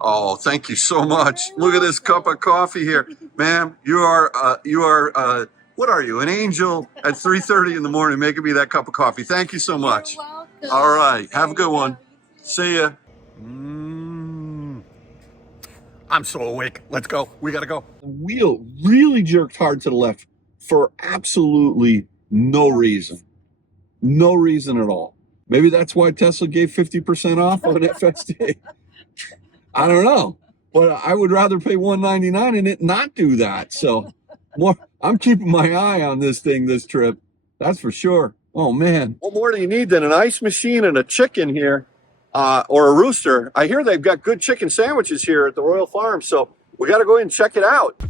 Oh, thank you so much. Look at this cup of coffee here. Ma'am, you are, what are you, an angel at 3:30 in the morning making me that cup of coffee. Thank you so much. You're welcome. All right. Have a good one. You too. See ya. I'm so awake. Let's go. We got to go. The wheel really jerked hard to the left for absolutely no reason. No reason at all. Maybe that's why Tesla gave 50% off on FSD. I don't know. But I would rather pay $199 and it not do that. So I'm keeping my eye on this thing this trip. That's for sure. Oh, man. What more do you need than an ice machine and a chicken here? Or a rooster. I hear they've got good chicken sandwiches here at the Royal Farm, so we got to go in and check it out.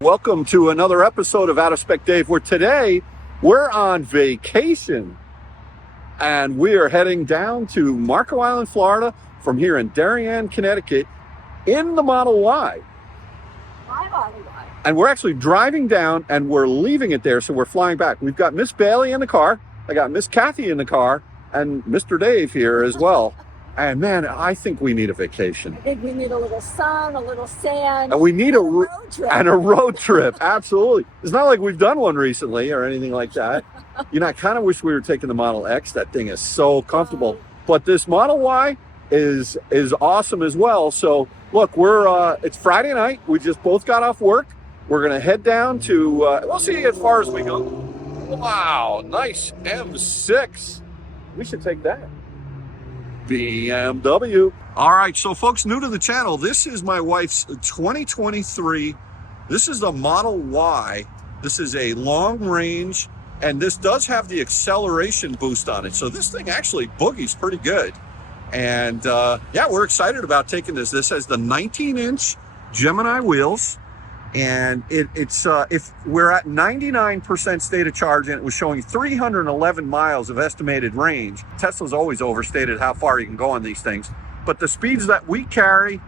Welcome to another episode of Out of Spec Dave, where today we're on vacation and we are heading down to Marco Island, Florida from here in Darien, Connecticut in the Model Y. My Model Y. And we're actually driving down and we're leaving it there, so we're flying back. We've got Miss Bailey in the car, I got Miss Kathy in the car, and Mr. Dave here as well. And man, I think we need a vacation. I think we need a little sun, a little sand. And we need a road trip. And a road trip, absolutely. It's not like we've done one recently or anything like that. You know, I kind of wish we were taking the Model X. That thing is so comfortable. But this Model Y is awesome as well. So look, it's Friday night. We just both got off work. We're going to head down to, we'll see as far as we go. Wow, nice M6. We should take that. BMW. All right, so folks new to the channel, this is my wife's 2023. This is the Model Y. This is a long range, and this does have the acceleration boost on it. So this thing actually boogies pretty good. And yeah, we're excited about taking this. This has the 19-inch Gemini wheels. And it's if we're at 99% state of charge, and it was showing 311 miles of estimated range. Tesla's always overstated how far you can go on these things, but the speeds that we carry,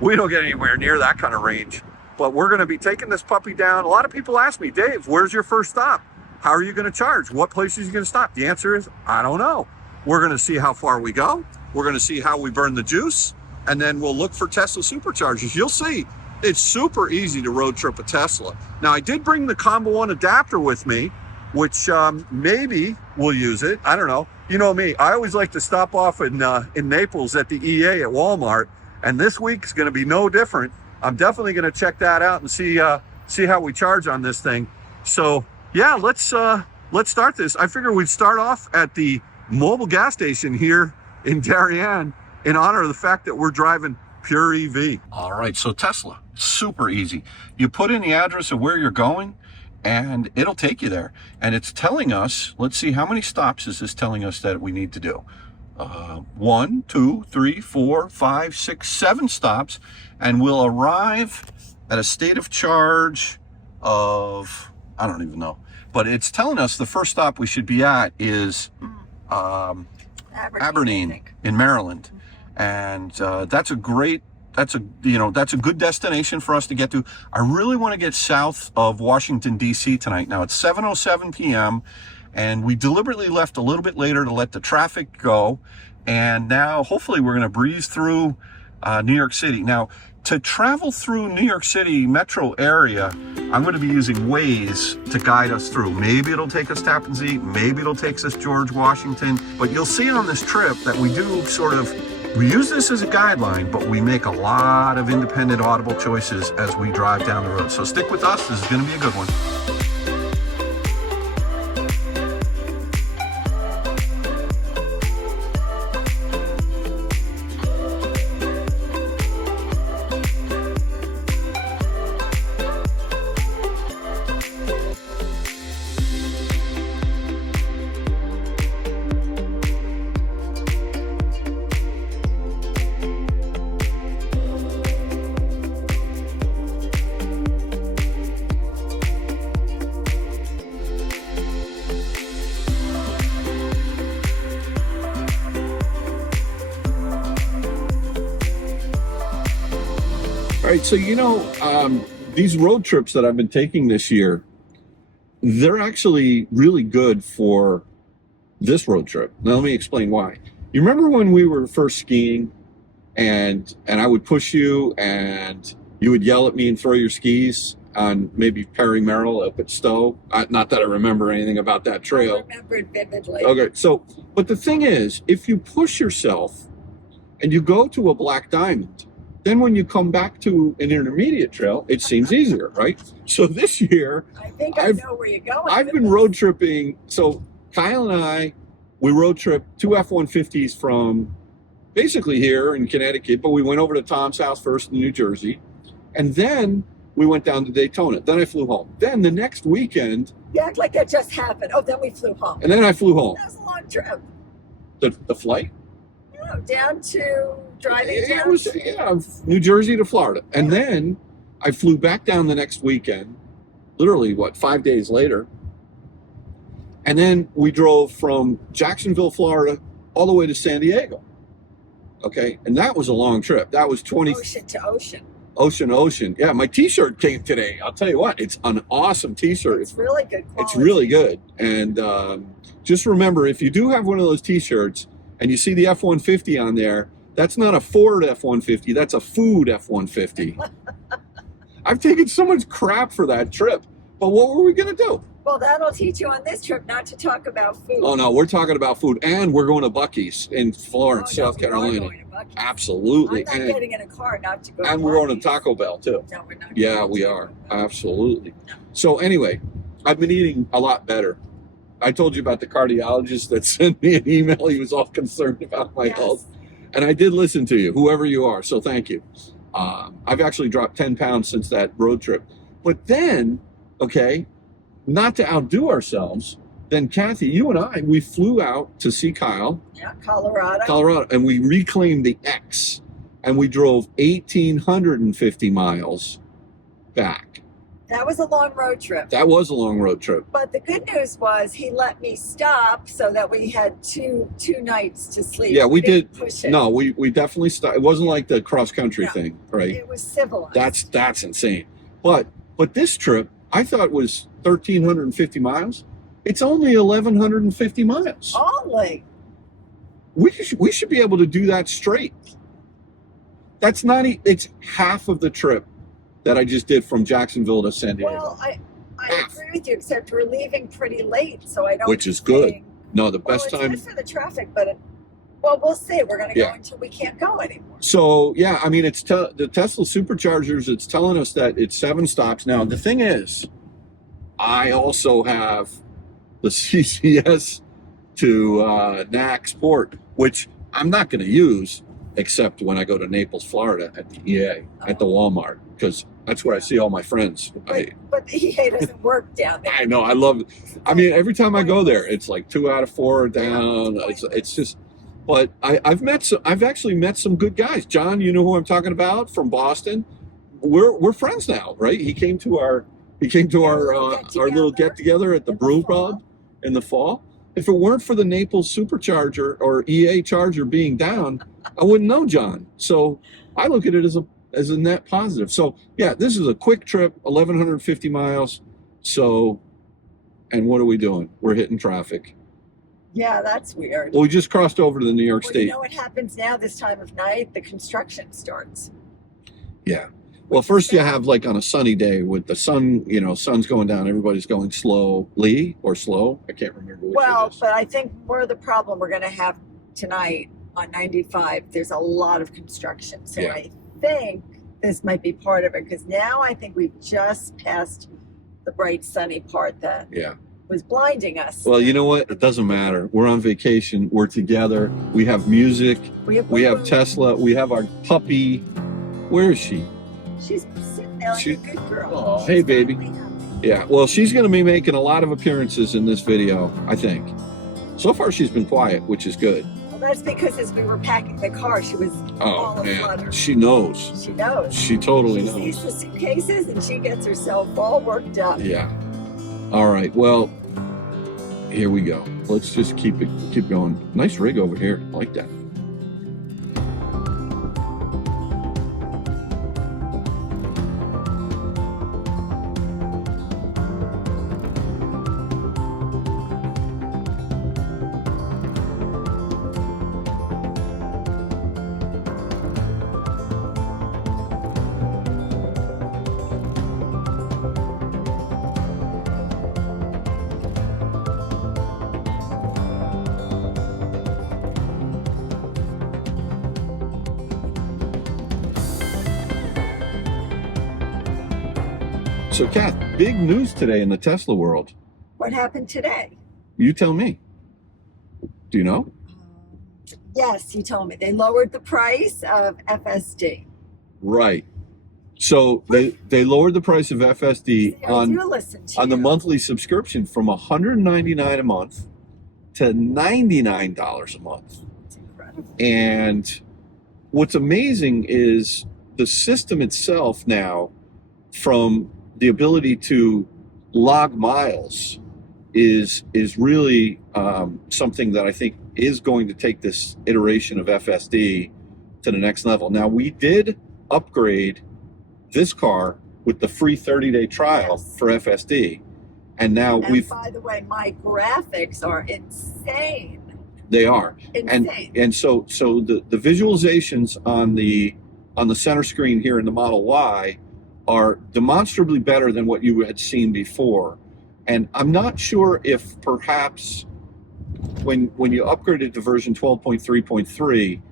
we don't get anywhere near that kind of range. But we're going to be taking this puppy down. A lot of people ask me, Dave, where's your first stop? How are you going to charge? What places are you going to stop? The answer is, I don't know. We're going to see how far we go. We're going to see how we burn the juice, and then we'll look for Tesla superchargers. You'll see. It's super easy to road trip a Tesla. Now, I did bring the Combo 1 adapter with me, which maybe we'll use it. I don't know. You know me. I always like to stop off in Naples at the EA at Walmart, and this week's going to be no different. I'm definitely going to check that out and see how we charge on this thing. So, yeah, let's start this. I figure we'd start off at the mobile gas station here in Darien in honor of the fact that we're driving pure EV. All right, so Tesla, super easy. You put in the address of where you're going and it'll take you there. And it's telling us, let's see, how many stops is this telling us that we need to do? 1, 2, 3, 4, 5, 6, 7 stops, and we'll arrive at a state of charge of, I don't even know, but it's telling us the first stop we should be at is Aberdeen in Maryland. And that's a good destination for us to get to. I really want to get south of Washington, D.C. tonight. Now, it's 7:07 p.m., and we deliberately left a little bit later to let the traffic go. And now, hopefully, we're going to breeze through New York City. Now, to travel through New York City metro area, I'm going to be using Waze to guide us through. Maybe it'll take us Tappan Zee, maybe it'll take us George Washington, but you'll see on this trip that we do we use this as a guideline, but we make a lot of independent audible choices as we drive down the road. So stick with us, this is going to be a good one. All right, so these road trips that I've been taking this year, they're actually really good for this road trip. Now let me explain why. You remember when we were first skiing and I would push you and you would yell at me and throw your skis on maybe Perry Merrill up at Stowe? Not that I remember anything about that trail. I remember it vividly. Okay, so, but the thing is, if you push yourself and you go to a black diamond, then when you come back to an intermediate trail, it seems easier, right? So this year, I think I know where you're going. I've been road tripping. So Kyle and I, we road tripped 2 F-150s from basically here in Connecticut, but we went over to Tom's house first in New Jersey. And then we went down to Daytona. Then I flew home. Then the next weekend. You act like that just happened. Oh, then we flew home. And then I flew home. That was a long trip. The flight? No, down to driving It down. was, yeah, New Jersey to Florida. And then I flew back down the next weekend, literally, 5 days later. And then we drove from Jacksonville, Florida, all the way to San Diego. Okay, and that was a long trip. That was 20 Ocean to ocean. Ocean to ocean. Yeah, my T-shirt came today. I'll tell you what, it's an awesome T-shirt. It's really good quality. It's really good. And just remember, if you do have one of those T-shirts and you see the F-150 on there, that's not a Ford F-150. That's a food F-150. I've taken so much crap for that trip, but what were we gonna do? Well, that'll teach you on this trip not to talk about food. Oh no, we're talking about food, and we're going to Buc-ee's in Florence, Oh, no, South we are Carolina. going to Buc-ee's. Absolutely, I'm not and, getting in a car not to go. and to we're going to Buc-ee's. Taco Bell too. No, we're not. Yeah, going we to are. Taco Bell. Absolutely. No. So anyway, I've been eating a lot better. I told you about the cardiologist that sent me an email. He was all concerned about my Yes. health. And I did listen to you, whoever you are. So thank you. I've actually dropped 10 pounds since that road trip. But then, okay, not to outdo ourselves, then Kathy, you and I, we flew out to see Kyle, Yeah, Colorado. Colorado, and we reclaimed the X. And we drove 1,850 miles back. That was a long road trip. That was a long road trip. But the good news was he let me stop so that we had two nights to sleep. Yeah, we did. didn't push it. No, we definitely stopped. It wasn't like the cross country No. thing, right? It was civilized. That's insane. But this trip, I thought was 1,350 miles. It's only 1,150 miles. only. We should be able to do that straight. That's not. It's half of the trip that I just did from Jacksonville to San Diego. Well, I Half. agree with you, except we're leaving pretty late, so I don't. Which is good. think- No, the Well, best it's time. good for the traffic, but well, we'll see. We're going to Yeah. go until we can't go anymore. So yeah, I mean, it's the Tesla superchargers. It's telling us that it's 7 stops. Now the thing is, I also have the CCS to NAC Sport, which I'm not going to use except when I go to Naples, Florida, at the EA, at the Walmart, because that's where I see all my friends. But the EA doesn't work down there. I know, I love it. I mean, every time I go there, it's like 2 out of 4 are down. It's just. But I've actually met some good guys. John, you know who I'm talking about from Boston. We're friends now, right? He came to our little get together at the in the Brew fall. Pub in the fall. If it weren't for the Naples Supercharger or EA Charger being down, I wouldn't know John. So I look at it as a net positive. So yeah, this is a quick trip, 1,150 miles. So, and what are we doing? We're hitting traffic. Yeah, that's weird. Well, we just crossed over to the New York Well, State. you know what happens now this time of night? The construction starts. Yeah. Well, first you have like on a sunny day with the sun, sun's going down, everybody's going slowly or slow. I can't remember which Well, it is. but I think more the problem we're going to have tonight on 95, there's a lot of construction. So Yeah. I think this might be part of it, because now I think we've just passed the bright sunny part that Yeah. was blinding us. Well, you know what? It doesn't matter. We're on vacation. We're together. We have music. We have Tesla. We have our puppy. Where is she? She's sitting there like She- a good girl. Oh, She's hey, baby. finally happy. Yeah. Well, she's going to be making a lot of appearances in this video, I think. So far, she's been quiet, which is good. Well, that's because as we were packing the car, she was all Oh, man. aflutter. She knows. She knows. She totally She sees knows. the suitcases and she gets herself all worked up. Yeah. All right. Well, here we go. Let's just keep going. Nice rig over here. I like that. So, Kath, big news today in the Tesla world. What happened today? You tell me. Do you know? Yes, you told me. They lowered the price of FSD. Right. So they lowered the price of FSD See, I on do listen to the you. monthly subscription from $199 a month to $99 a month. It's incredible. And what's amazing is the system itself now, from the ability to log miles, is really something that I think is going to take this iteration of FSD to the next level. Now, we did upgrade this car with the free 30-day trial Yes. for FSD, and now And by the way, my graphics are insane. they are. Insane. And so the visualizations on the center screen here in the Model Y are demonstrably better than what you had seen before. And I'm not sure if perhaps when you upgraded to version 12.3.3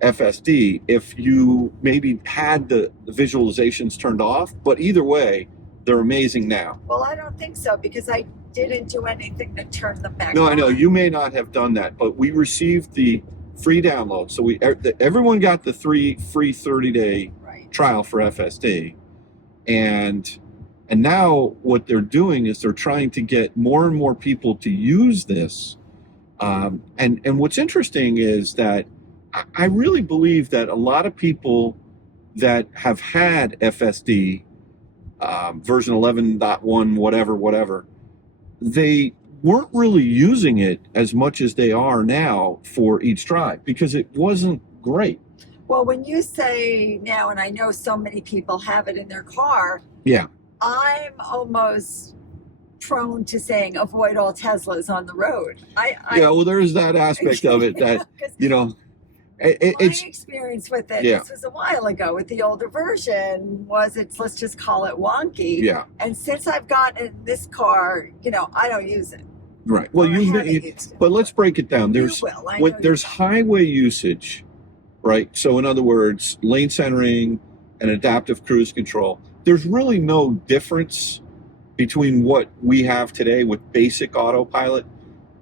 FSD, if you maybe had the visualizations turned off, but either way, they're amazing now. Well, I don't think so, because I didn't do anything to turn them back No, on. I know you may not have done that, but we received the free download. So everyone got the free 30-day Right. trial for FSD. And now what they're doing is they're trying to get more and more people to use this. And what's interesting is that I really believe that a lot of people that have had FSD, version 11.1, whatever, they weren't really using it as much as they are now for each drive because it wasn't great. Well, when you say now, and I know so many people have it in their car, Yeah. I'm almost prone to saying avoid all Teslas on the road. Yeah, well, there's that aspect of it that, 'Cause you know, my it's, experience with it, Yeah. this was a while ago with the older version, let's just call it wonky. yeah, And since I've gotten this car, I don't use it. right. Well, Or I haven't used it. but let's break it down. You There's will, I when know there's you will. highway usage, right? So in other words, lane centering and adaptive cruise control, there's really no difference between what we have today with basic autopilot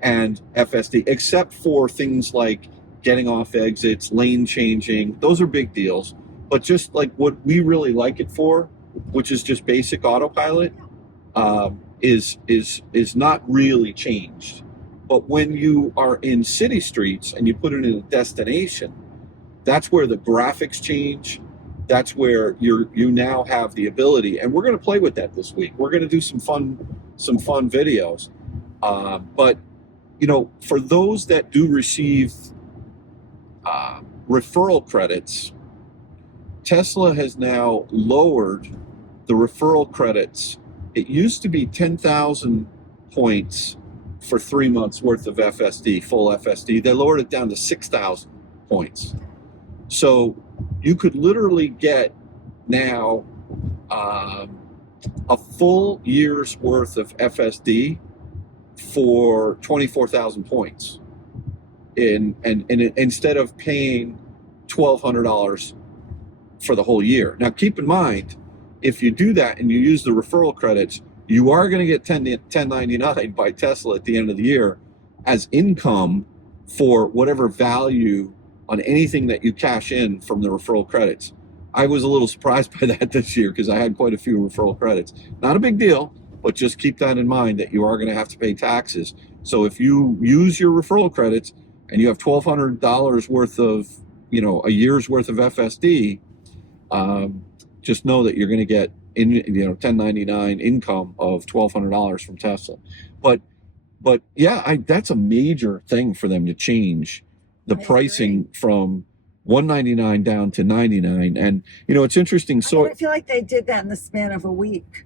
and FSD, except for things like getting off exits, lane changing. Those are big deals. But just like what we really like it for, which is just basic autopilot, is not really changed. But when you are in city streets and you put it in a destination, that's where the graphics change. That's where you now have the ability, and we're going to play with that this week. We're going to do some fun videos. But for those that do receive referral credits, Tesla has now lowered the referral credits. It used to be 10,000 points for 3 months worth of FSD, full FSD. They lowered it down to 6,000 points. So you could literally get now a full year's worth of FSD for 24,000 points, and instead of paying $1,200 for the whole year. Now, keep in mind, if you do that and you use the referral credits, you are going to get 1099 by Tesla at the end of the year as income for whatever value on anything that you cash in from the referral credits. I was a little surprised by that this year because I had quite a few referral credits. Not a big deal, but just keep that in mind that you are going to have to pay taxes. So if you use your referral credits and you have $1,200 worth of, a year's worth of FSD, just know that you're going to get 1099 income of $1,200 from Tesla. But yeah, that's a major thing for them to change the pricing from $199 down to $99. And it's interesting. So I feel like they did that in the span of a week.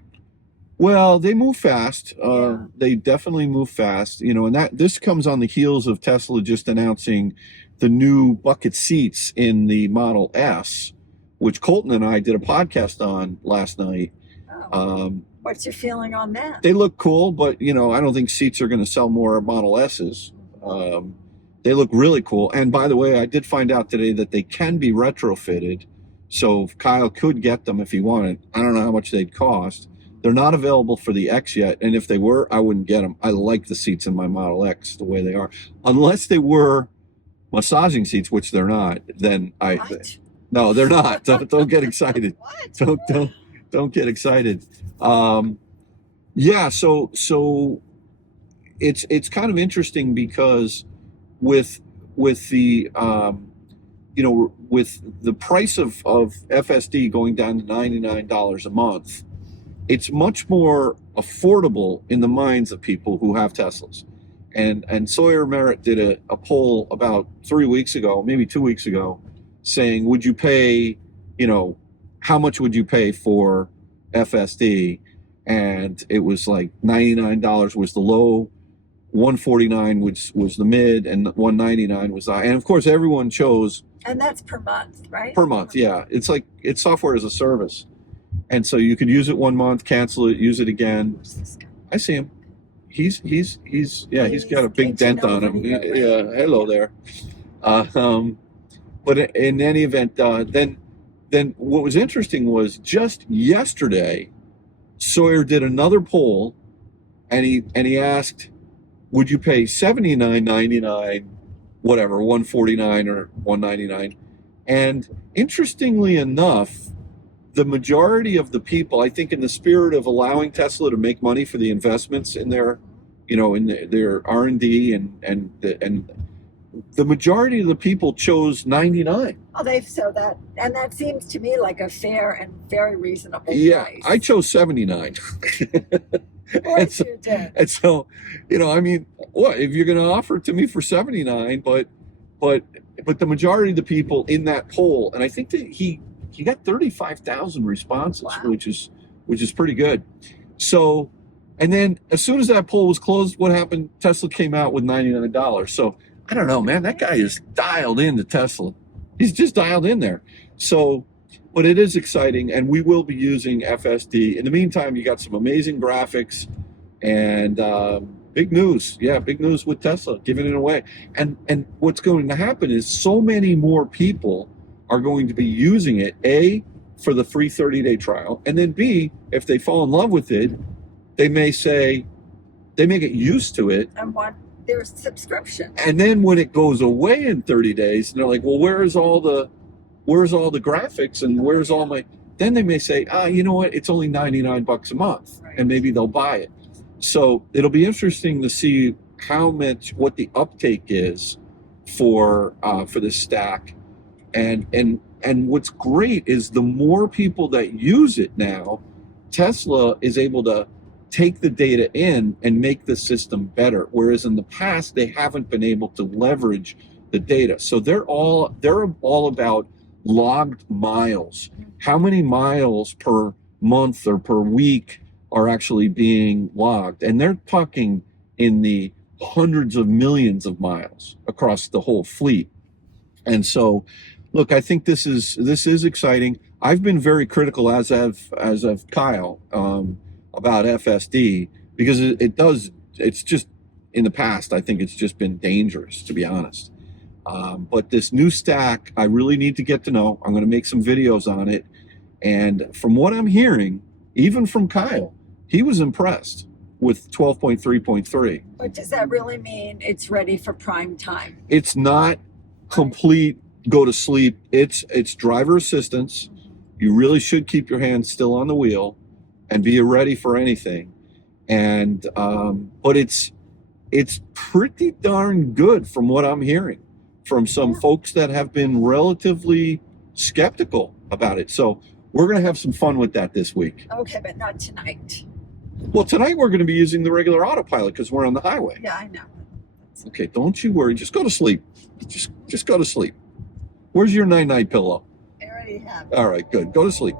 Well, they move fast. Yeah. They definitely move fast. And this comes on the heels of Tesla just announcing the new bucket seats in the Model S, which Colton and I did a podcast on last night. Oh. What's your feeling on that? They look cool, but I don't think seats are going to sell more Model S's. They look really cool. And by the way, I did find out today that they can be retrofitted. So Kyle could get them if he wanted. I don't know how much they'd cost. They're not available for the X yet, and if they were, I wouldn't get them. I like the seats in my Model X the way they are, unless they were massaging seats, which they're not. Then What? no, they're not. Don't get excited. What? Don't get excited. Yeah, so it's kind of interesting because with the with the price of FSD going down to $99 a month, it's much more affordable in the minds of people who have Teslas. And Sawyer Merritt did a poll about 3 weeks ago, maybe 2 weeks ago, saying, would you pay, how much would you pay for FSD? And it was like $99 was the low, $149 was the mid, and $199 was the high. And of course, everyone chose. And that's per month, right? Per month, yeah. It's software as a service. And so you could use it 1 month, cancel it, use it again. I see him. He's got a big dent on him. Yeah, hello there. But in any event, then what was interesting was just yesterday, Sawyer did another poll, and he asked, would you pay $79.99, whatever, $149 or $199? And interestingly enough, the majority of the people, I think, in the spirit of allowing Tesla to make money for the investments in their, in their R&D and the majority of the people chose 99. Oh, that seems to me like a fair and very reasonable price. Price. I chose 79. Of course you did. And so, I mean, what if you're going to offer it to me for 79? But the majority of the people in that poll, and I think that he got 35,000 responses, wow. which is pretty good. So, and then as soon as that poll was closed, what happened? Tesla came out with $99. So I don't know, man. That guy is dialed into Tesla. He's just dialed in there. So, but it is exciting, and we will be using FSD. In the meantime, you got some amazing graphics and big news. Yeah, big news with Tesla, giving it away. And what's going to happen is so many more people are going to be using it, A, for the free 30-day trial, and then B, if they fall in love with it, they may get used to it. And want their subscription. And then when it goes away in 30 days, and they're like, well, where's all the graphics and where's all my, then they may say, you know what, it's only $99 a month, right. And maybe they'll buy it. So it'll be interesting to see what the uptake is for this stack. And what's great is the more people that use it now, Tesla is able to take the data in and make the system better. Whereas in the past, they haven't been able to leverage the data. So they're all about logged miles. How many miles per month or per week are actually being logged? And they're talking in the hundreds of millions of miles across the whole fleet. And so, look, I think this is exciting. I've been very critical, as of Kyle, about FSD, because it's just, in the past, I think it's just been dangerous, to be honest. But this new stack, I really need to get to know. I'm going to make some videos on it. And from what I'm hearing, even from Kyle, he was impressed with 12.3.3. But does that really mean it's ready for prime time? It's not complete go to sleep. It's driver assistance. You really should keep your hands still on the wheel and be ready for anything. And but it's pretty darn good from what I'm hearing from some folks that have been relatively skeptical about it. So we're going to have some fun with that this week. Okay, but not tonight. Well, tonight we're going to be using the regular Autopilot because we're on the highway. Yeah, I know. Okay, don't you worry. Just go to sleep. Just go to sleep. Where's your night-night pillow? I already have it. All right, good. Go to sleep.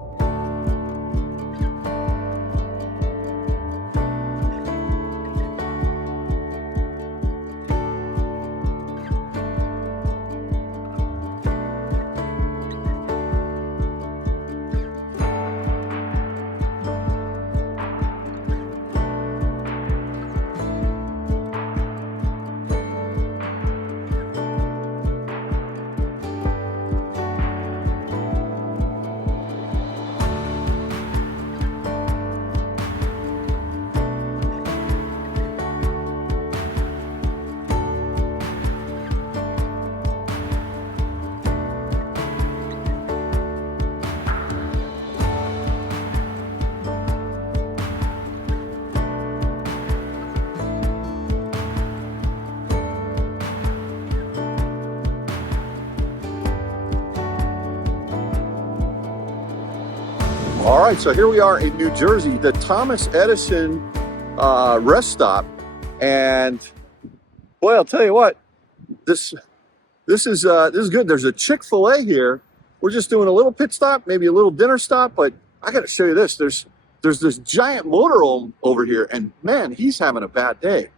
All right, so here we are in New Jersey, the Thomas Edison rest stop, and boy, I'll tell you what, this is good. There's a Chick-fil-A here. We're just doing a little pit stop, maybe a little dinner stop, but I got to show you this. There's this giant motorhome over here, and man, he's having a bad day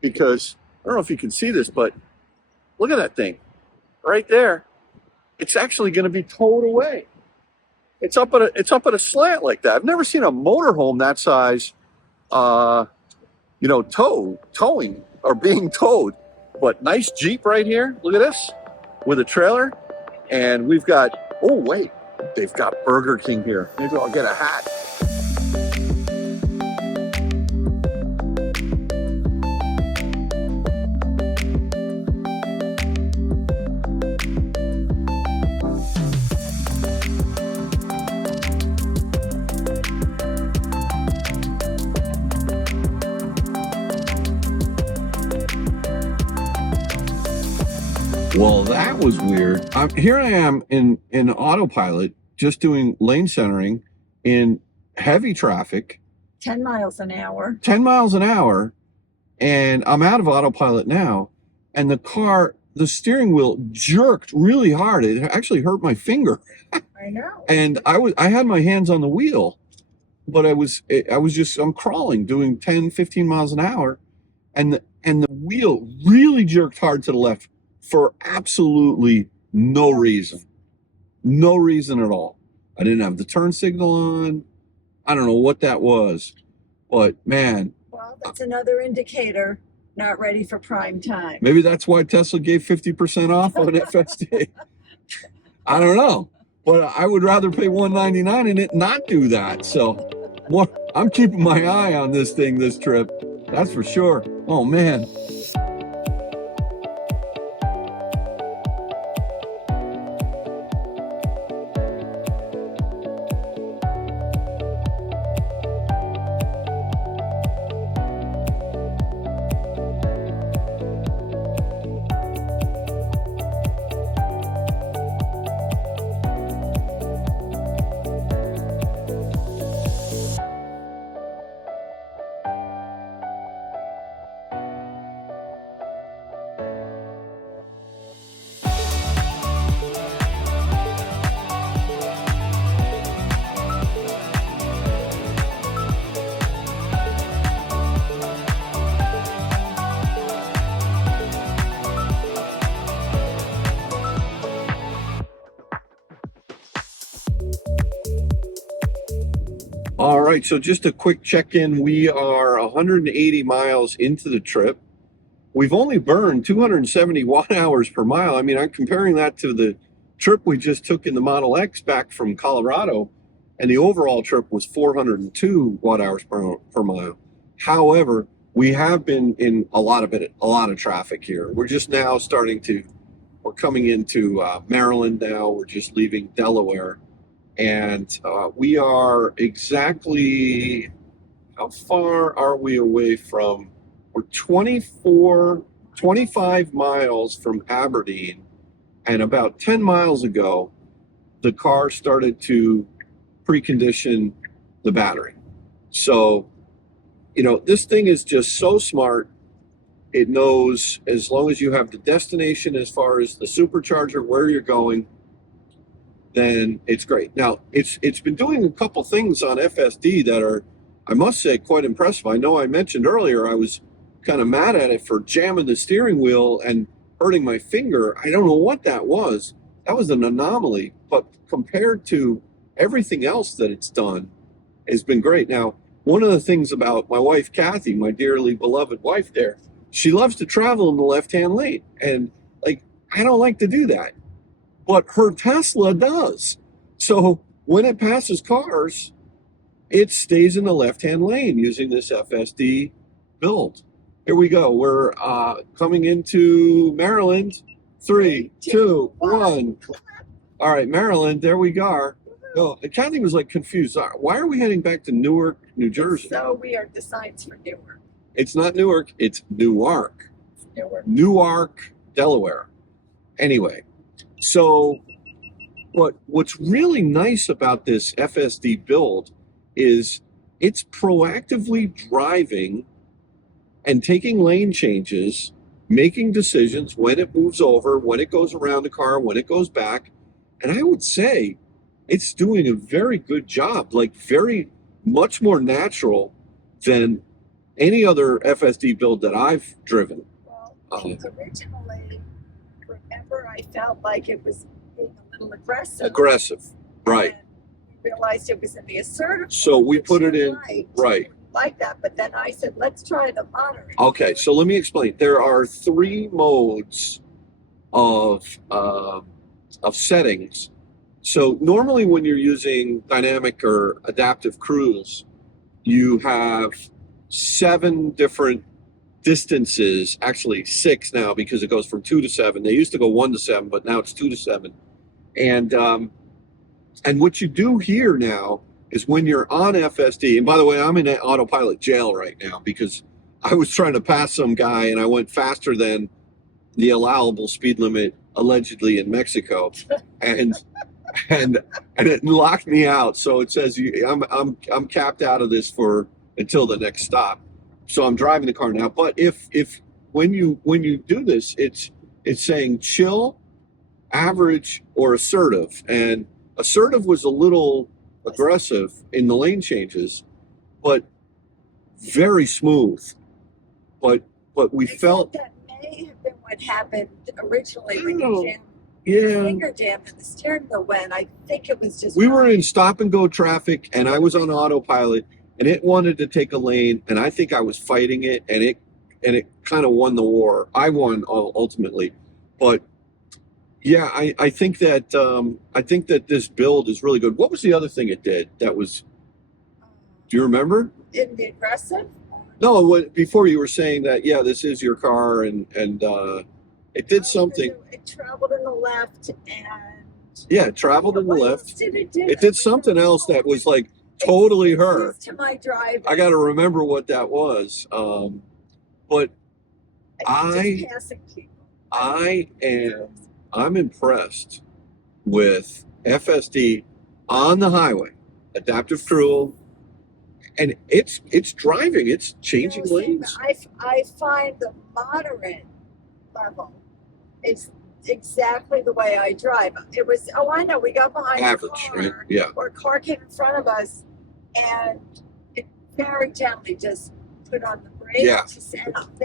because I don't know if you can see this, but look at that thing right there. It's actually going to be towed away. It's up at a slant like that. I've never seen a motorhome that size, towing or being towed. But nice Jeep right here. Look at this with a trailer, and we've got. Oh wait, they've got Burger King here. Maybe I'll get a hat. Well, that was weird. Here I am in Autopilot, just doing lane centering in heavy traffic. 10 miles an hour. 10 miles an hour. And I'm out of Autopilot now. And the steering wheel jerked really hard. It actually hurt my finger. I know. And I had my hands on the wheel, but I'm crawling, doing 10, 15 miles an hour. And the wheel really jerked hard to the left. For absolutely no reason. No reason at all. I didn't have the turn signal on. I don't know what that was. But man. Well, that's another indicator. Not ready for prime time. Maybe that's why Tesla gave 50% off on FSD. I don't know. But I would rather pay $199 and it not do that. So I'm keeping my eye on this thing this trip. That's for sure. Oh man. All right, so just a quick check-in. We are 180 miles into the trip. We've only burned 270 watt hours per mile. I mean, I'm comparing that to the trip we just took in the Model X back from Colorado, and the overall trip was 402 watt hours per mile. However, we have been in a lot of traffic here. We're just now we're coming into Maryland now. We're just leaving Delaware. And we are exactly, how far are we away from? We're 25 miles from Aberdeen. And about 10 miles ago, the car started to precondition the battery. So, this thing is just so smart. It knows as long as you have the destination as far as the supercharger, where you're going, then it's great. Now, it's been doing a couple things on FSD that are, I must say, quite impressive. I know I mentioned earlier I was kind of mad at it for jamming the steering wheel and hurting my finger. I don't know what that was. That was an anomaly. But compared to everything else that it's done, it's been great. Now, one of the things about my wife, Kathy, my dearly beloved wife there, she loves to travel in the left-hand lane. And I don't like to do that. But her Tesla does. So when it passes cars, it stays in the left-hand lane using this FSD build. Here we go. We're coming into Maryland. 3, 2, 1. All right, Maryland, there we go. Oh, Kathy was confused. Why are we heading back to Newark, New Jersey? So we are the signs for Newark. It's not Newark, it's Newark. Newark. Newark, Delaware. Anyway. So But what's really nice about this FSD build is it's proactively driving and taking lane changes, making decisions when it moves over, when it goes around the car, when it goes back. And I would say it's doing a very good job, like very much more natural than any other FSD build that I've driven. Well, originally, remember, I felt like it was being a little aggressive. Aggressive, right. And we realized it was in the assertive. So we which put it you in, liked. right. Like that, but then I said, let's try the moderate. Okay, so let me explain. There are 3 modes of settings. So normally when you're using dynamic or adaptive cruise, you have 7 different distances, actually 6 now because it goes from 2 to 7. They used to go 1 to 7, but now it's 2 to 7. And what you do here now is when you're on FSD, and by the way, I'm in Autopilot jail right now because I was trying to pass some guy and I went faster than the allowable speed limit allegedly in Mexico, and it locked me out. So it says I'm capped out of this for until the next stop. So I'm driving the car now. But if when you do this, it's saying chill, average, or assertive, and assertive was a little aggressive in the lane changes, but very smooth. But we felt that may have been what happened originally when know. you jammed yeah. your finger jammed and the steering wheel went. I think it was just We were in stop and go traffic, and I was on autopilot, and it wanted to take a lane, and I think I was fighting it, and it kind of won the war. I won ultimately, but. Yeah, I think that this build is really good. What was the other thing it did that was? Do you remember? in the aggressive. No, before you were saying that. Yeah, this is your car, and it did something. It traveled in the left, and Yeah, it traveled in the what left. else did it do? It did something else that was like totally her. To my drive. I got to remember what that was. But Just passing people. I'm impressed with FSD on the highway, adaptive cruise, and it's driving, it's changing lanes. I find the moderate level is exactly the way I drive. It was, I know, we got behind Average, a car, right? Yeah. or a car came in front of us, and it very gently just put on the brakes. Yeah.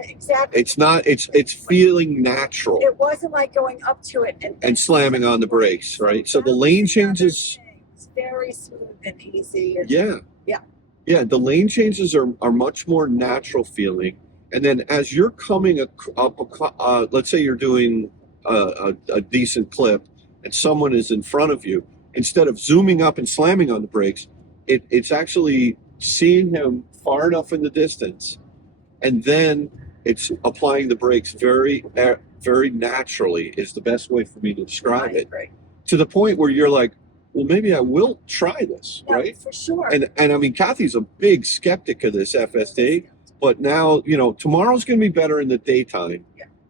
Exactly. It's feeling natural. It wasn't like going up to it and slamming on the brakes, right? So the lane changes. It's very smooth and easy. And Yeah, the lane changes are much more natural feeling. And then as you're coming up, let's say you're doing a decent clip and someone is in front of you, instead of zooming up and slamming on the brakes, it's actually seeing him far enough in the distance, and then it's applying the brakes very naturally is the best way for me to describe it. To the point where you're like, well, maybe I will try this, right? For sure. And I mean, Kathy's a big skeptic of this FSD, but now, tomorrow's going to be better in the daytime,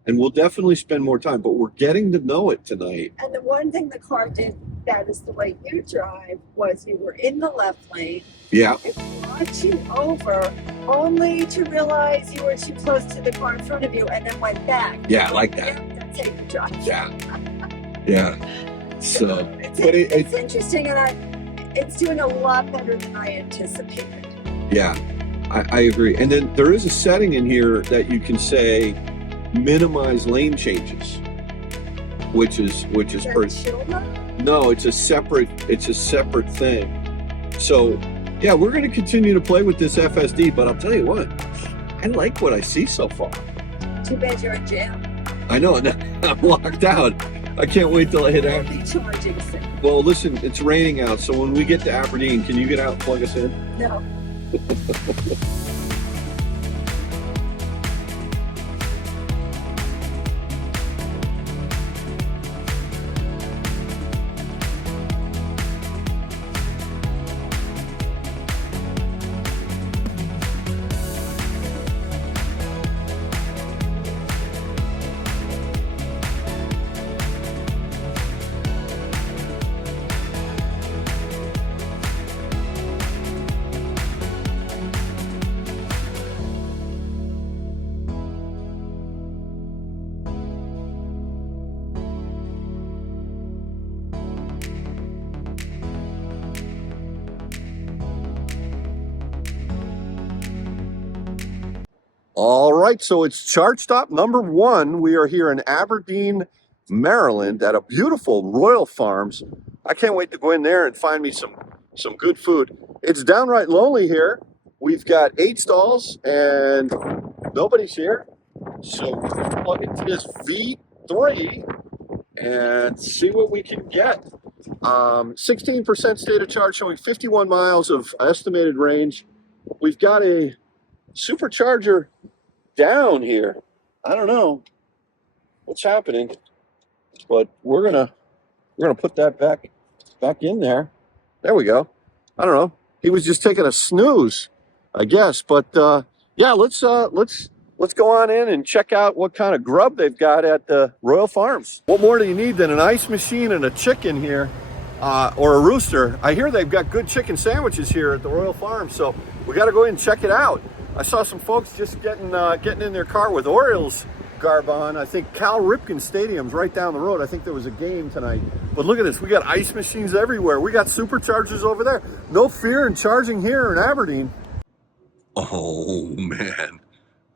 and we'll definitely spend more time, but we're getting to know it tonight. And the one thing the car did that is the way you drive was you were in the left lane. Yeah. It brought you over only to realize you were too close to the car in front of you and then went back. Yeah, I like that. That's how you drive. Yeah. So, it's interesting, and it's doing a lot better than I anticipated. Yeah, I agree. And then there is a setting in here that you can say minimize lane changes, which is pretty. No, it's a separate thing. So, yeah, we're going to continue to play with this FSD, but I'll tell you what, I like what I see so far. Too bad you're in jail. I know, I'm locked out. I can't wait till I hit out. Well, listen, it's raining out, so when we get to Aberdeen, can you get out and plug us in? No. All right, so it's charge stop number 1. We are here in Aberdeen, Maryland at a beautiful Royal Farms. I can't wait to go in there and find me some good food. It's downright lonely here. We've got 8 stalls and nobody's here. So we're gonna plug into this V3 and see what we can get. 16% state of charge, showing 51 miles of estimated range. We've got a supercharger down here. I don't know what's happening, but we're gonna put that back in there. There we go. I don't know. He was just taking a snooze, I guess. But yeah, let's go on in and check out what kind of grub they've got at the Royal Farms. What more do you need than an ice machine and a chicken here, or a rooster? I hear they've got good chicken sandwiches here at the Royal Farms, so we got to go in and check it out. I saw some folks just getting in their car with Orioles garb on. I think Cal Ripken Stadium's right down the road. I think there was a game tonight. But look at this. We got ice machines everywhere. We got superchargers over there. No fear in charging here in Aberdeen. Oh, man.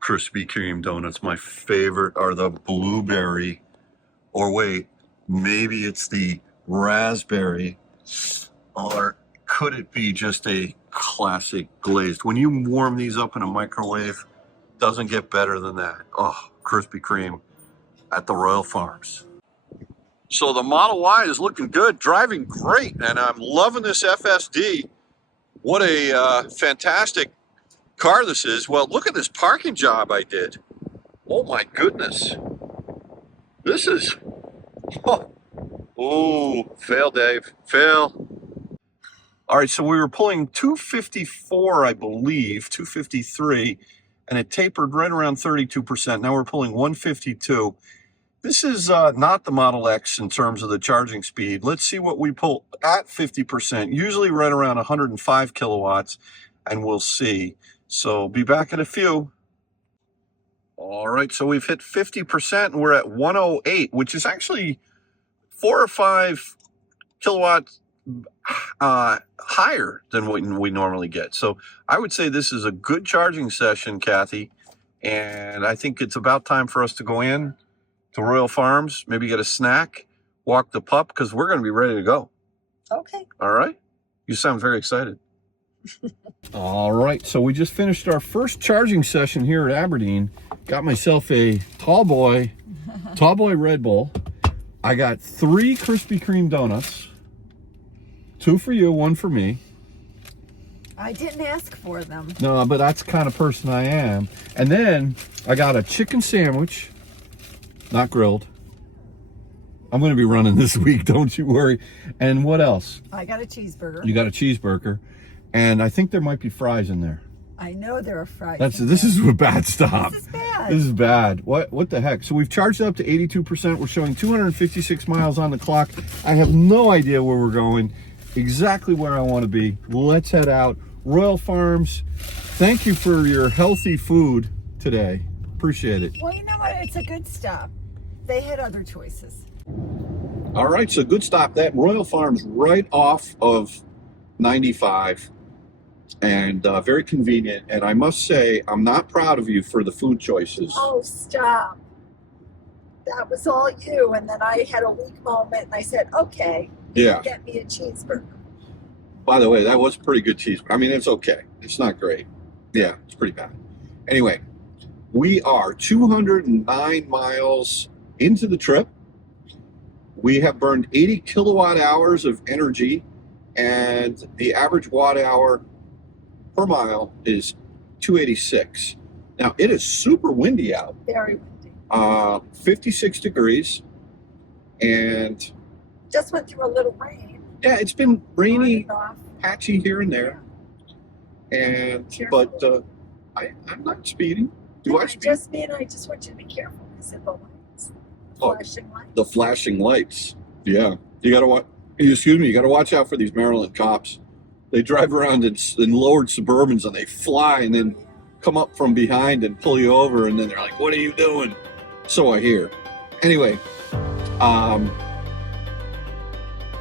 Krispy Kreme donuts. My favorite are the blueberry. Or wait, maybe it's the raspberry. Or could it be just a classic glazed? When you warm these up in a microwave, doesn't get better than that. Oh, Krispy Kreme at the Royal Farms. So the Model Y is looking good, driving great, and I'm loving this FSD. What a fantastic car this is. Well, look at this parking job I did. Oh my goodness. This is, oh, fail, Dave, fail. All right, so we were pulling 254, I believe, 253, and it tapered right around 32%. Now we're pulling 152. This is not the Model X in terms of the charging speed. Let's see what we pull at 50%, usually right around 105 kilowatts, and we'll see. So be back in a few. All right, so we've hit 50%, and we're at 108, which is actually 4 or 5 kilowatts higher than what we normally get. So I would say this is a good charging session, Kathy, and I think it's about time for us to go in to Royal Farms, maybe get a snack, walk the pup, because we're going to be ready to go. Okay. All right? You sound very excited. All right, so we just finished our first charging session here at Aberdeen. Got myself a tall boy Red Bull. I got 3 Krispy Kreme donuts. 2 for you, 1 for me. I didn't ask for them. No, but that's the kind of person I am. And then I got a chicken sandwich, not grilled. I'm going to be running this week, don't you worry. And what else? I got a cheeseburger. You got a cheeseburger. And I think there might be fries in there. I know there are fries. This is a bad stop. This is bad. This is bad. What the heck? So we've charged up to 82%. We're showing 256 miles on the clock. I have no idea where we're going. Exactly where I want to be. Let's head out. Royal Farms, thank you for your healthy food today. Appreciate it. Well, you know what? It's a good stop. They had other choices. All right, so good stop. That Royal Farms right off of 95 and very convenient. And I must say, I'm not proud of you for the food choices. Oh, stop. That was all you. And then I had a weak moment and I said, okay, yeah, get me a cheeseburger. By the way, that was a pretty good cheeseburger. I mean, it's okay. It's not great. Yeah, it's pretty bad. Anyway, we are 209 miles into the trip. We have burned 80 kilowatt hours of energy, and the average watt hour per mile is 286. Now, it is super windy out. Very windy. 56 degrees, and just went through a little rain. Yeah, it's been rainy, patchy here and there. And but I'm not speeding. Do I speed? Just me, and I just want you to be careful because of the lights. Flashing lights. The flashing lights. Yeah. You gotta watch. Excuse me. You gotta watch out for these Maryland cops. They drive around in lowered Suburbans and they fly and then come up from behind and pull you over, and then they're like, "What are you doing?" So I hear. Anyway,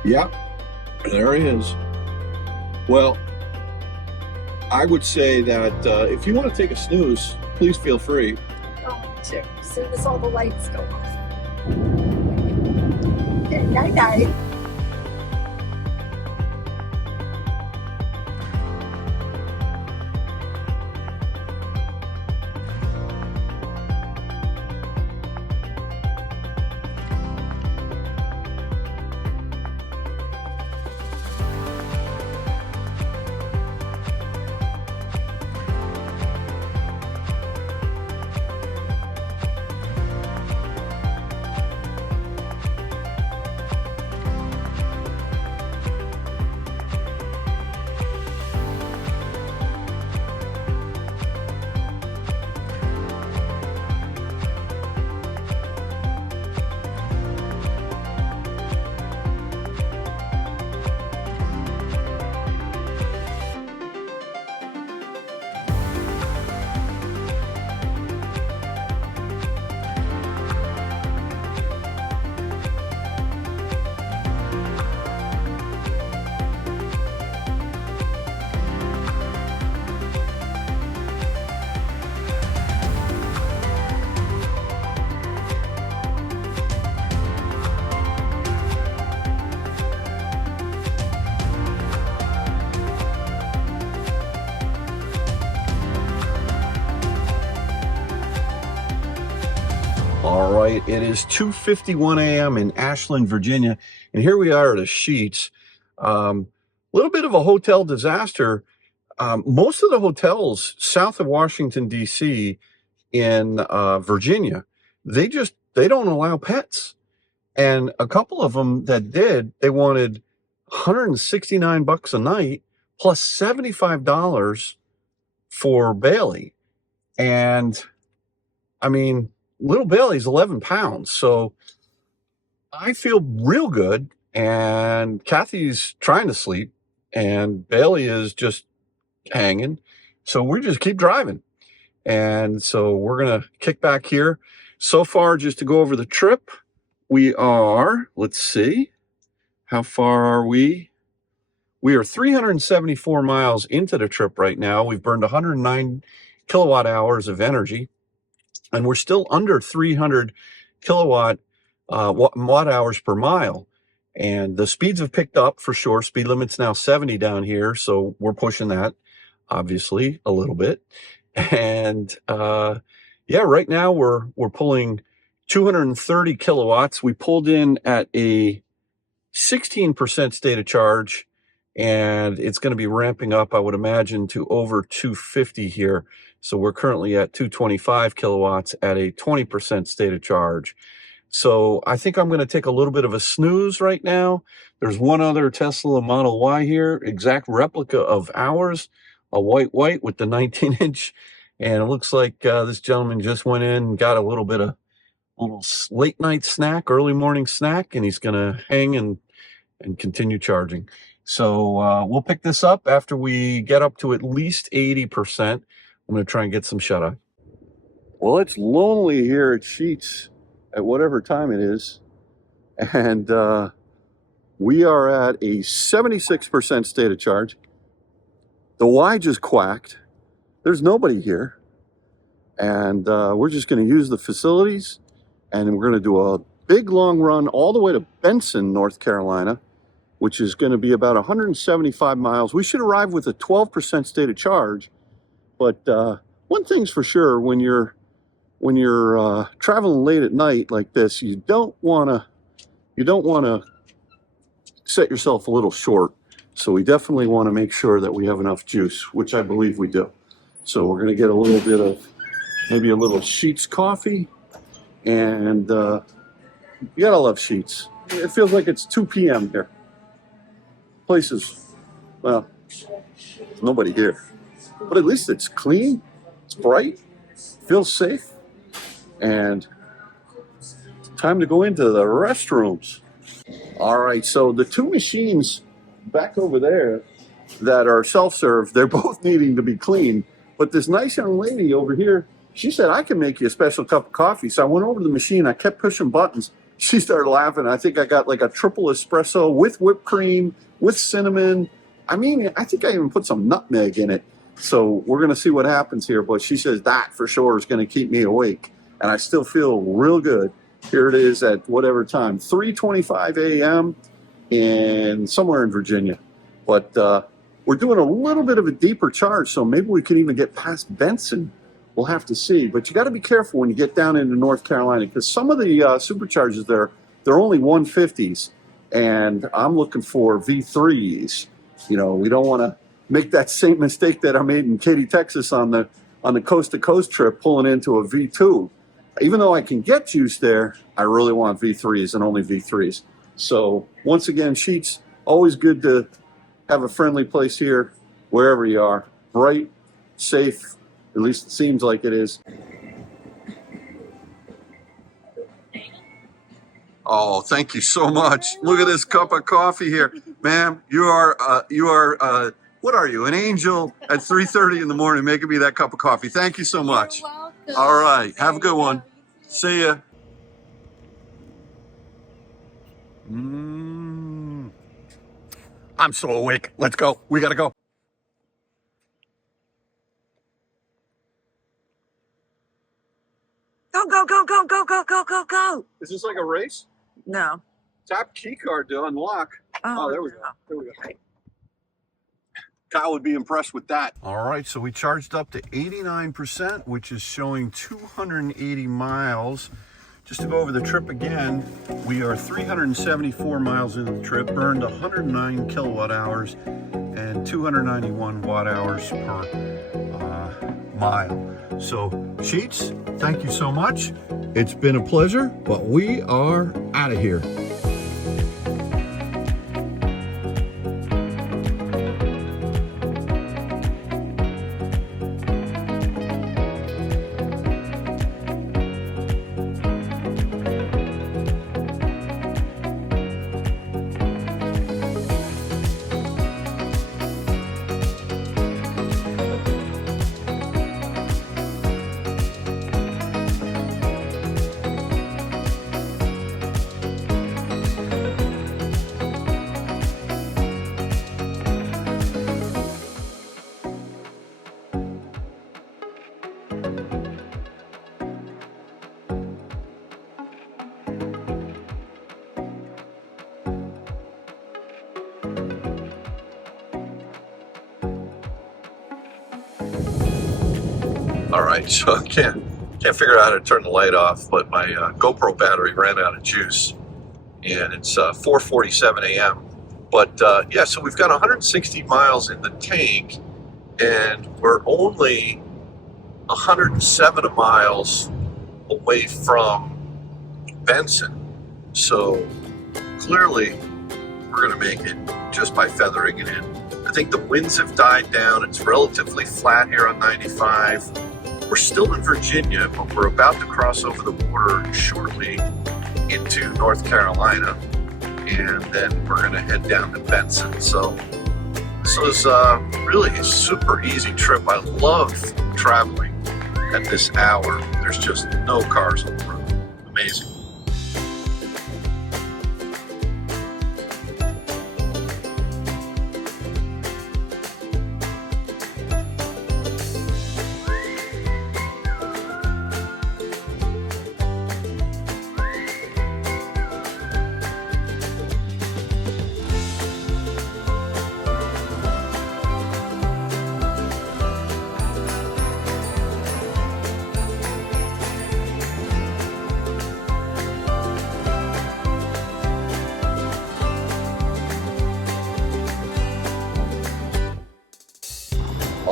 yeah, there he is. Well, I would say that if you want to take a snooze, please feel free. Going to, as soon as all the lights go off. Okay, night-night. All right, it is 2:51 a.m. in Ashland, Virginia, and here we are at the Sheets. Little bit of a hotel disaster. Most of the hotels south of Washington, D.C. in Virginia, they don't allow pets. And a couple of them that did, they wanted $169 a night plus $75 for Bailey. And I mean, little Bailey's 11 pounds. So I feel real good. And Kathy's trying to sleep and Bailey is just hanging. So we just keep driving. And so we're going to kick back here. So far, just to go over the trip, we are, let's see, how far are we? We are 374 miles into the trip right now. We've burned 109 kilowatt hours of energy, and we're still under 300 kilowatt watt hours per mile. And the speeds have picked up for sure. Speed limit's now 70 down here, so we're pushing that, obviously, a little bit. And yeah, right now we're pulling 230 kilowatts. We pulled in at a 16% state of charge, and it's going to be ramping up, I would imagine, to over 250 here. So we're currently at 225 kilowatts at a 20% state of charge. So I think I'm going to take a little bit of a snooze right now. There's one other Tesla Model Y here, exact replica of ours, a white with the 19-inch. And it looks like this gentleman just went in and got a little bit of little late night snack, early morning snack, and he's going to hang and continue charging. So we'll pick this up after we get up to at least 80%. I'm going to try and get some shut-eye. Well, it's lonely here at Sheets at whatever time it is. And we are at a 76% state of charge. The Y just quacked. There's nobody here. And we're just going to use the facilities. And we're going to do a big long run all the way to Benson, North Carolina, which is going to be about 175 miles. We should arrive with a 12% state of charge. But one thing's for sure, when you're traveling late at night like this, you don't want to set yourself a little short. So we definitely want to make sure that we have enough juice, which I believe we do. So we're going to get a little bit of maybe a little Sheets coffee, and you gotta love Sheets. It feels like it's 2 p.m. here. Places, well, there's nobody here, but at least it's clean, it's bright, feels safe, and it's time to go into the restrooms. All right, so the two machines back over there that are self-serve, they're both needing to be cleaned, but this nice young lady over here, she said, I can make you a special cup of coffee. So I went over to the machine, I kept pushing buttons. She started laughing. I think I got like a triple espresso with whipped cream, with cinnamon. I mean, I think I even put some nutmeg in it. So we're going to see what happens here. But she says that for sure is going to keep me awake. And I still feel real good. Here it is at whatever time, 3:25 a.m. and somewhere in Virginia. But we're doing a little bit of a deeper charge, so maybe we could even get past Benson. We'll have to see. But you got to be careful when you get down into North Carolina, because some of the superchargers there, they're only 150s, and I'm looking for V3s. You know, we don't want to make that same mistake that I made in Katy, Texas on the coast-to-coast trip, pulling into a V2. Even though I can get juice there, I really want V3s and only V3s. So once again, Sheets, always good to have a friendly place here, wherever you are. Bright, safe, at least it seems like it is. Oh, thank you so much. Look at this cup of coffee here. Ma'am, you are, what are you, an angel at 3:30 in the morning making me that cup of coffee. Thank you so much. You're welcome. All right, have a good one. See ya. I'm so awake. Let's go. We gotta go. Go, go, go, go, go, go, go, go, go. Is this like a race? No. Tap key card to unlock. Oh, there we go. There we go. Kyle would be impressed with that. All right, so we charged up to 89%, which is showing 280 miles. Just to go over the trip again, we are 374 miles into the trip, burned 109 kilowatt hours and 291 watt hours per mile. So, Sheets, thank you so much. It's been a pleasure, but we are out of here. All right, so I can't figure out how to turn the light off, but my GoPro battery ran out of juice, and it's 4:47 a.m. But yeah, so we've got 160 miles in the tank, and we're only 107 miles away from Benson. So clearly, we're going to make it just by feathering it in. I think the winds have died down. It's relatively flat here on 95. We're still in Virginia, but we're about to cross over the border shortly into North Carolina, and then we're going to head down to Benson. So this was really a super easy trip. I love traveling at this hour. There's just no cars on the road. Amazing.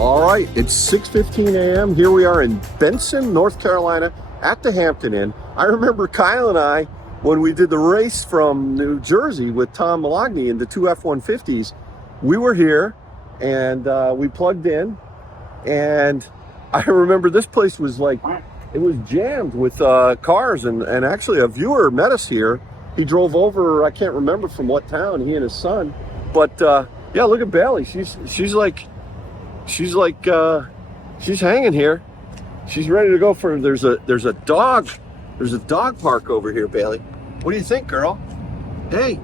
All right, it's 6:15 a.m. Here we are in Benson, North Carolina, at the Hampton Inn. I remember Kyle and I, when we did the race from New Jersey with Tom Malogny in the two F-150s, we were here and we plugged in. And I remember this place was like, it was jammed with cars. And actually a viewer met us here. He drove over, I can't remember from what town, he and his son. But yeah, look at Bailey. She's hanging here. She's ready to go for, there's a dog park over here, Bailey. What do you think, girl? Hey,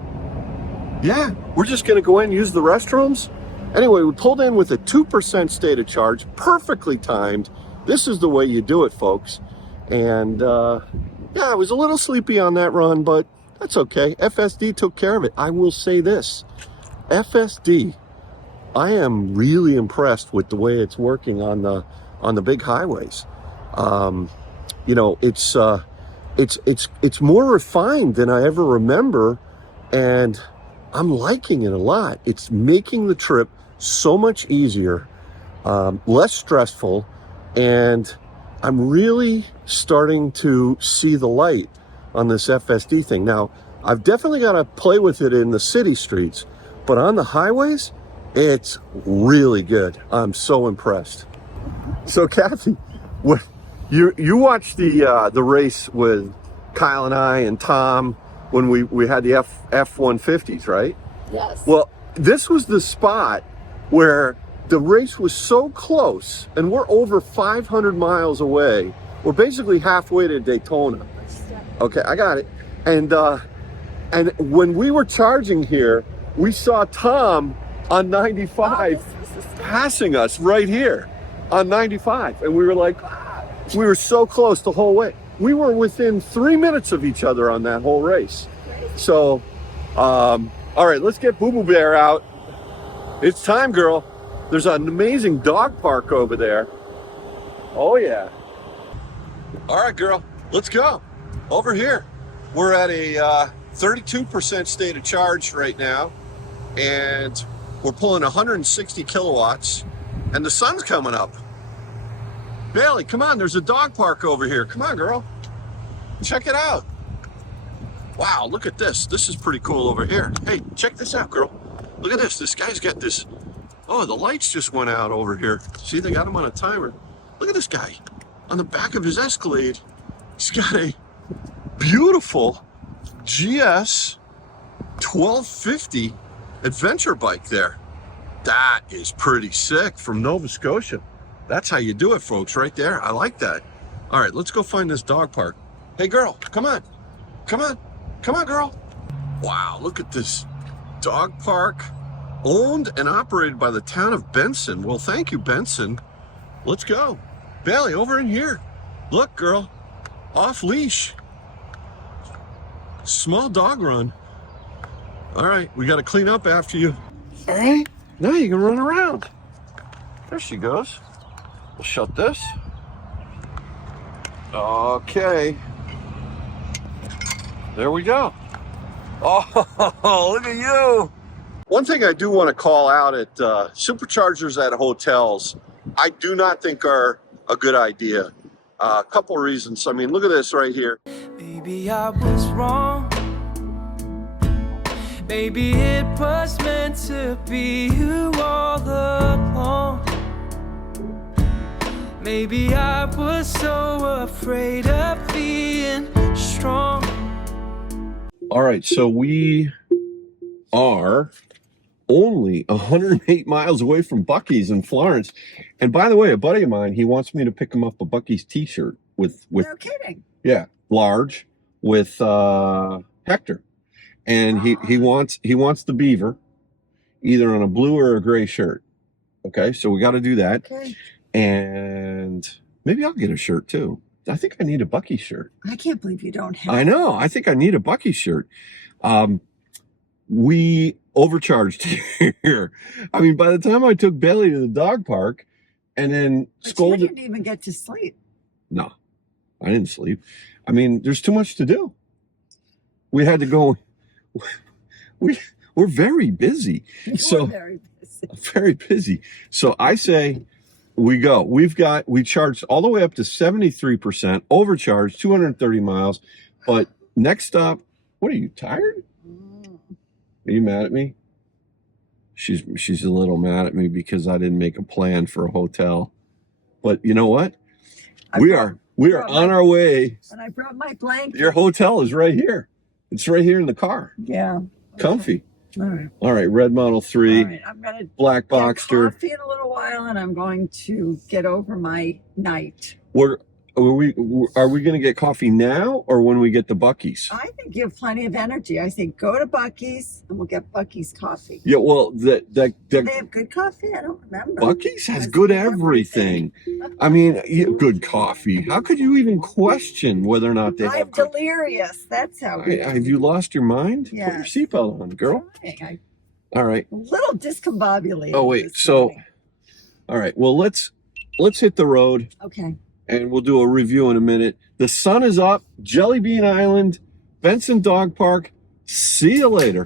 yeah, we're just gonna go in and use the restrooms, Anyway, we pulled in with a 2% state of charge, perfectly timed. This is the way you do it, folks. And yeah, I was a little sleepy on that run, but that's okay. FSD took care of it. I will say this, FSD, I am really impressed with the way it's working on the big highways. You know, it's more refined than I ever remember, and I'm liking it a lot. It's making the trip so much easier, less stressful, and I'm really starting to see the light on this FSD thing. Now, I've definitely got to play with it in the city streets, but on the highways, it's really good. I'm so impressed. So, Kathy, you watched the race with Kyle and I and Tom when we had the F-150s, right? Yes. Well, this was the spot where the race was so close, and we're over 500 miles away. We're basically halfway to Daytona. Okay, I got it. And when we were charging here, we saw Tom on 95 passing us right here on 95. And we were like, we were so close the whole way. We were within 3 minutes of each other on that whole race. So, all right, let's get Boo Boo Bear out. It's time, girl. There's an amazing dog park over there. Oh, yeah. All right, girl, let's go. Over here. We're at a 32% state of charge right now, and we're pulling 160 kilowatts, and the sun's coming up. Bailey, come on, there's a dog park over here. Come on, girl. Check it out. Wow, look at this. This is pretty cool over here. Hey, check this out, girl. Look at this. This guy's got this. Oh, the lights just went out over here. See, they got him on a timer. Look at this guy. On the back of his Escalade, he's got a beautiful GS 1250 adventure bike there. That is pretty sick, from Nova Scotia. That's how you do it, folks, right there. I like that. All right, let's go find this dog park. Hey, girl, come on. Come on. Come on, girl. Wow, look at this dog park, owned and operated by the town of Benson. Well, thank you, Benson. Let's go. Bailey, over in here. Look, girl, off leash. Small dog run. All right, we got to clean up after you. All right, now you can run around. There she goes. We'll shut this. Okay. There we go. Oh, look at you. One thing I do want to call out at superchargers at hotels, I do not think are a good idea. A couple of reasons. I mean, look at this right here. Maybe I was wrong. Maybe it was meant to be you all along. Maybe I was so afraid of being strong. All right, so we are only 108 miles away from Buc-ee's in Florence. And by the way, a buddy of mine, he wants me to pick him up a Buc-ee's t-shirt with No kidding. yeah, large with Hector. And he wants the beaver either on a blue or a gray shirt. Okay, so we got to do that. Okay. And maybe I'll get a shirt too. I think I need a Buc-ee shirt. I can't believe you don't have. I know. I think I need a Buc-ee shirt. We overcharged here. I mean, by the time I took Bailey to the dog park and then scolded. You didn't even get to sleep. No, I didn't sleep. I mean, there's too much to do. We had to go. We're very busy. You're very busy. Very busy. So I say we go. We charged all the way up to 73%, overcharged 230 miles. But next stop, what are you, tired? Are you mad at me? She's a little mad at me because I didn't make a plan for a hotel. But you know what? We are on our way. And I brought my blanket. Your hotel is right here. It's right here in the car. Yeah. Comfy. All right. All right, red Model 3. All right. I'm gonna Black get Boxster. coffee in a little while, and I'm going to get over my night. Are we going to get coffee now or when we get to Buc-ee's? I think you have plenty of energy. I think go to Buc-ee's and we'll get Buc-ee's coffee. Yeah, well, Do they have good coffee? I don't remember. Buc-ee's has good everything. I mean, good coffee. How could you even question whether or not they have I'm good? Delirious. That's how good. Have you lost your mind? Yes. Put your seatbelt on, girl. I'm All right. a little discombobulated. Oh, wait. this So, morning. all right. Well, let's hit the road. Okay. And we'll do a review in a minute. The sun is up, Jelly Bean Island, Benson Dog Park. See you later.